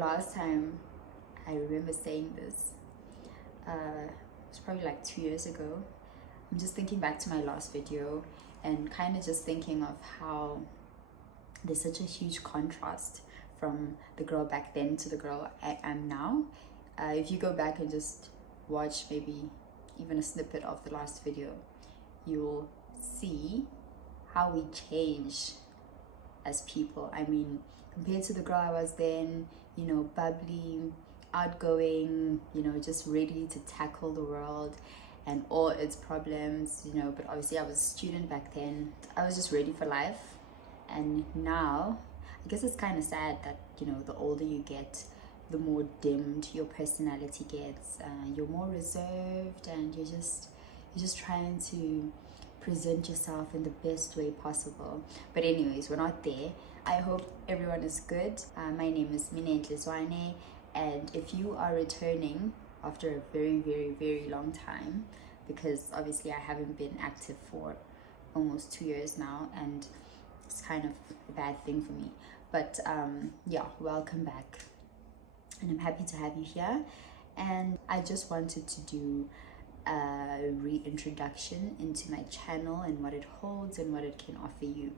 last time I remember saying this, it's probably like 2 years ago. I'm just thinking back to my last video and kind of just thinking of how there's such a huge contrast from the girl back then to the girl I am now. If you go back and just watch maybe even a snippet of the last video, you'll see how we change as people. I mean, compared to the girl I was then, you know, bubbly, outgoing, you know, just ready to tackle the world and all its problems, you know. But obviously I was a student back then. I was just ready for life. And now, I guess it's kind of sad that, you know, the older you get, the more dimmed your personality gets. You're more reserved, and you're just trying to present yourself in the best way possible. But anyways, we're not there. I hope everyone is good. My name is Minentle Zwane, and if you are returning after a very, very, very long time, because obviously I haven't been active for almost 2 years now, and it's kind of a bad thing for me. But yeah, welcome back, and I'm happy to have you here. And I just wanted to do a reintroduction into my channel and what it holds and what it can offer you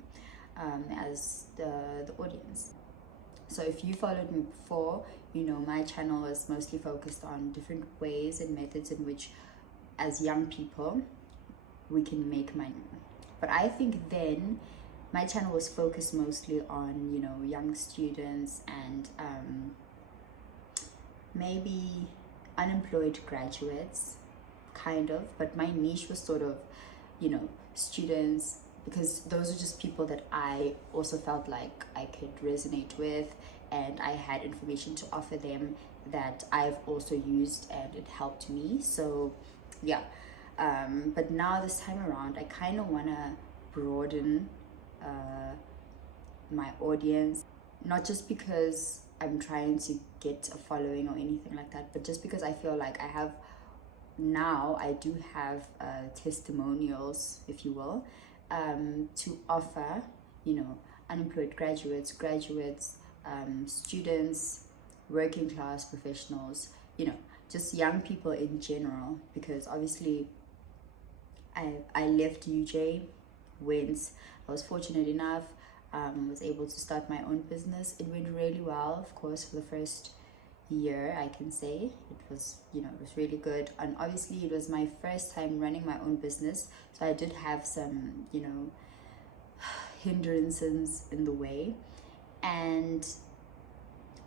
as the audience. So if you followed me before, you know my channel was mostly focused on different ways and methods in which, as young people, we can make money. But I think then my channel was focused mostly on, you know, young students and maybe unemployed graduates, kind of. But my niche was sort of, you know, students, because those are just people that I also felt like I could resonate with, and I had information to offer them that I've also used and it helped me. So yeah, but now this time around I kind of want to broaden my audience, not just because I'm trying to get a following or anything like that, but just because I feel like I do have testimonials, if you will, to offer, you know, unemployed graduates, students, working class professionals, you know, just young people in general. Because obviously I left UJ, went, I was fortunate enough, was able to start my own business. It went really well, of course. For the first year, I can say it was, you know, it was really good. And obviously it was my first time running my own business, so I did have some, you know, hindrances in the way, and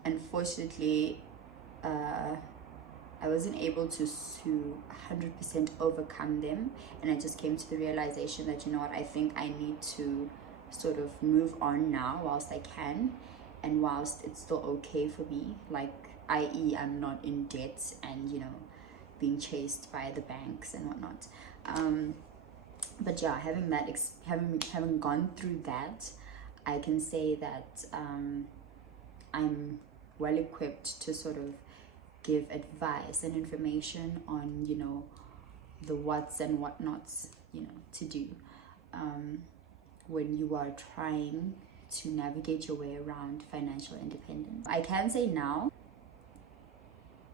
unfortunately I wasn't able to 100% overcome them. And I just came to the realization that, you know what, I think I need to sort of move on now whilst I can, and whilst it's still okay for me, like, i.e. I'm not in debt and, you know, being chased by the banks and whatnot. But yeah, having gone through that, I can say that I'm well equipped to sort of give advice and information on, you know, the what's and whatnots, you know, to do when you are trying to navigate your way around financial independence. I can say now,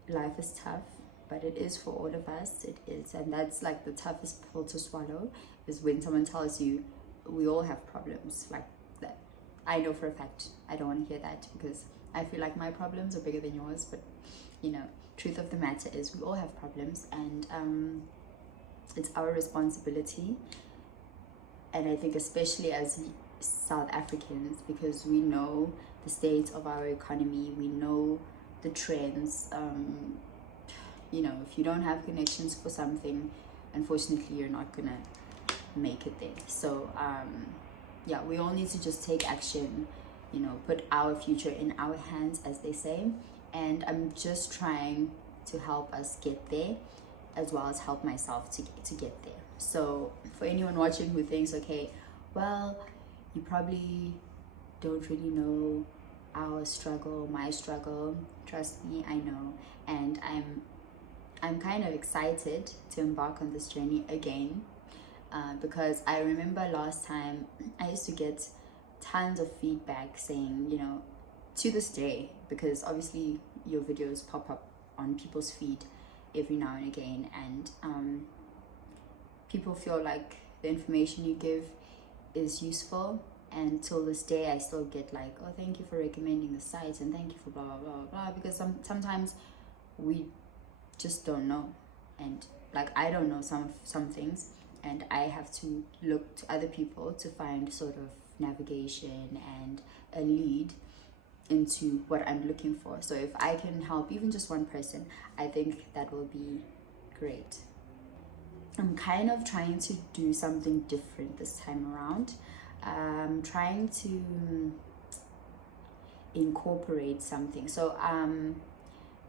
life is tough, but it is for all of us. It is, and that's like the toughest pill to swallow, is when someone tells you we all have problems. Like that, I know for a fact I don't want to hear that, because I feel like my problems are bigger than yours. But you know, truth of the matter is we all have problems, and it's our responsibility. And I think especially as South Africans, because we know the state of our economy, we know the trends. You know, if you don't have connections for something, unfortunately you're not gonna make it there. So yeah, we all need to just take action, you know, put our future in our hands, as they say. And I'm just trying to help us get there, as well as help myself to get there. So for anyone watching who thinks, okay, well, you probably don't really know our struggle, my struggle, trust me, I know. And I'm kind of excited to embark on this journey again, because I remember last time I used to get tons of feedback saying, you know, to this day, because obviously your videos pop up on people's feed every now and again, and people feel like the information you give is useful. And till this day I still get like, oh, thank you for recommending the site, and thank you for blah blah blah blah, because sometimes we just don't know, and like I don't know some things, and I have to look to other people to find sort of navigation and a lead into what I'm looking for. So if I can help even just one person, I think that will be great. I'm kind of trying to do something different this time around. I'm trying to incorporate something, so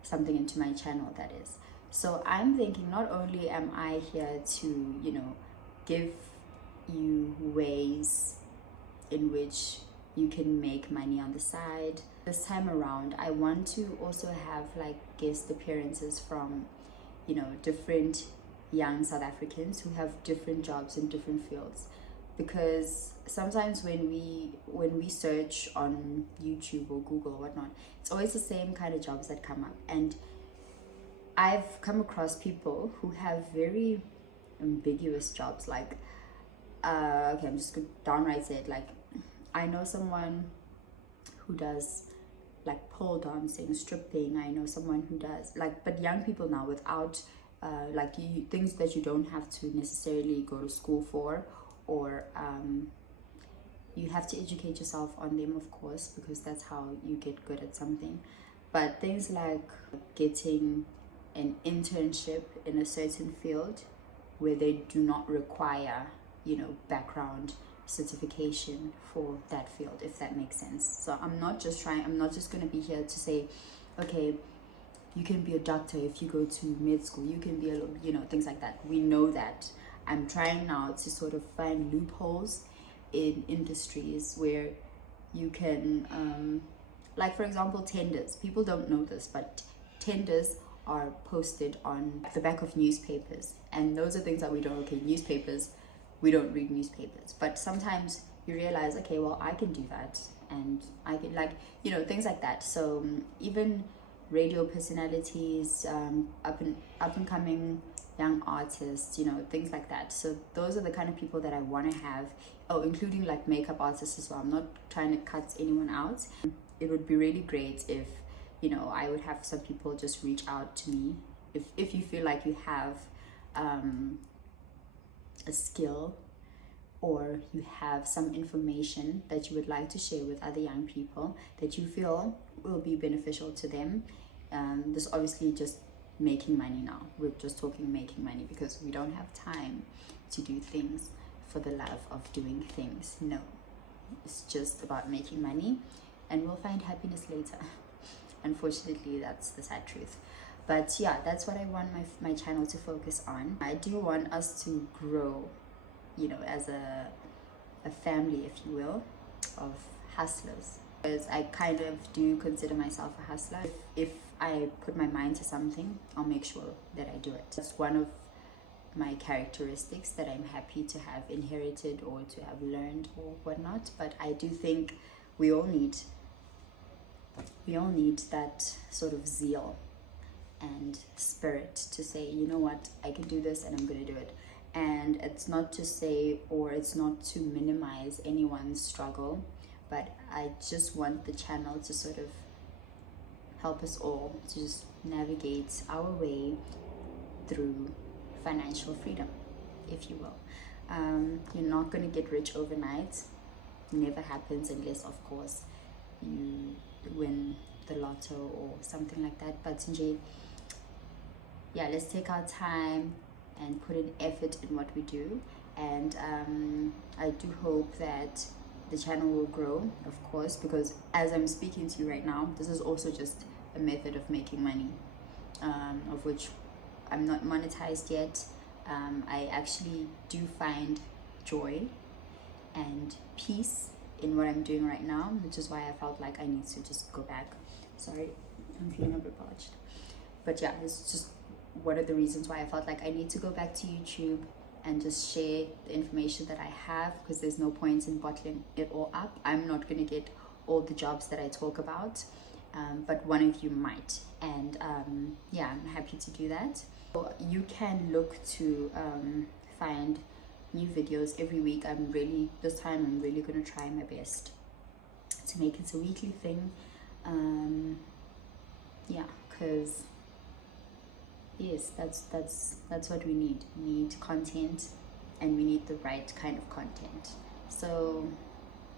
something into my channel, that is. So I'm thinking, not only am I here to, you know, give you ways in which you can make money on the side, this time around I want to also have like guest appearances from, you know, different young South Africans who have different jobs in different fields. Because sometimes when we search on YouTube or Google or whatnot, it's always the same kind of jobs that come up, and I've come across people who have very ambiguous jobs, like okay, I'm just gonna downright say it, like I know someone who does like pole dancing, stripping. I know someone who does like, but young people now, without like things that you don't have to necessarily go to school for, or you have to educate yourself on them, of course, because that's how you get good at something. But things like getting an internship in a certain field where they do not require, you know, background certification for that field, if that makes sense. So I'm not just going to be here to say, okay, you can be a doctor if you go to med school, you can be a, you know, things like that. We know that. I'm trying now to sort of find loopholes in industries where you can like, for example, tenders. People don't know this, but tenders are posted on the back of newspapers, and those are things that we don't. Okay, newspapers, we don't read newspapers, but sometimes you realize, okay, well, I can do that, and I can, like, you know, things like that. So even radio personalities, up and coming young artists, you know, things like that. So those are the kind of people that I want to have. Oh, including like makeup artists as well. I'm not trying to cut anyone out. It would be really great if, you know, I would have some people just reach out to me if you feel like you have a skill, or you have some information that you would like to share with other young people that you feel will be beneficial to them. This obviously just making money now. We're just talking making money, because we don't have time to do things for the love of doing things. No, it's just about making money, and we'll find happiness later. Unfortunately, that's the sad truth. But yeah, that's what I want my channel to focus on. I do want us to grow, you know, as a family, if you will, of hustlers. Because I kind of do consider myself a hustler. If I put my mind to something, I'll make sure that I do it. That's one of my characteristics that I'm happy to have inherited or to have learned or whatnot. But I do think we all need that sort of zeal and spirit to say, you know what, I can do this and I'm going to do it. And it's not to say, or it's not to minimize anyone's struggle, but I just want the channel to sort of help us all to just navigate our way through financial freedom, if you will. You're not going to get rich overnight. Never happens, unless, of course, you win the lotto or something like that. But Nje, yeah, let's take our time and put in effort in what we do. And I do hope that the channel will grow, of course, because as I'm speaking to you right now, this is also just a method of making money, of which I'm not monetized yet. I actually do find joy and peace in what I'm doing right now, which is why I felt like I need to just go back. Sorry, I'm feeling a bit parched. But yeah, it's just one of the reasons why I felt like I need to go back to YouTube and just share the information that I have, because there's no point in bottling it all up. I'm not going to get all the jobs that I talk about, but one of you might. And yeah, I'm happy to do that. So you can look to find new videos every week. This time I'm really gonna try my best to make it a weekly thing. Yeah, because yes, that's what we need. We need content, and we need the right kind of content. So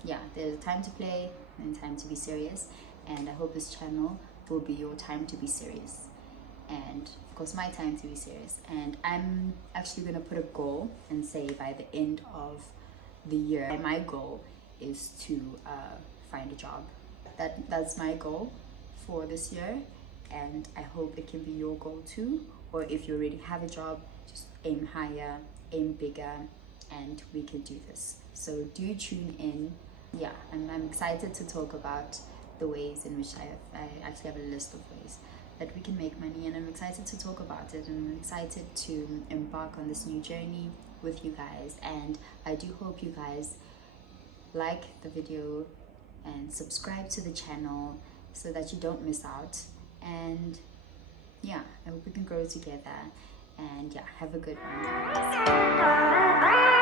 yeah, there's a time to play and time to be serious, and I hope this channel will be your time to be serious, and of course my time to be serious. And I'm actually gonna put a goal and say by the end of the year, and my goal is to find a job. That's my goal for this year, and I hope it can be your goal too. Or if you already have a job, just aim higher, aim bigger, and we can do this. So do tune in. Yeah, I'm excited to talk about the ways in which I actually have a list of ways that we can make money, and I'm excited to talk about it, and I'm excited to embark on this new journey with you guys. And I do hope you guys like the video and subscribe to the channel so that you don't miss out. And yeah, I hope we can grow together. And yeah, have a good one, guys.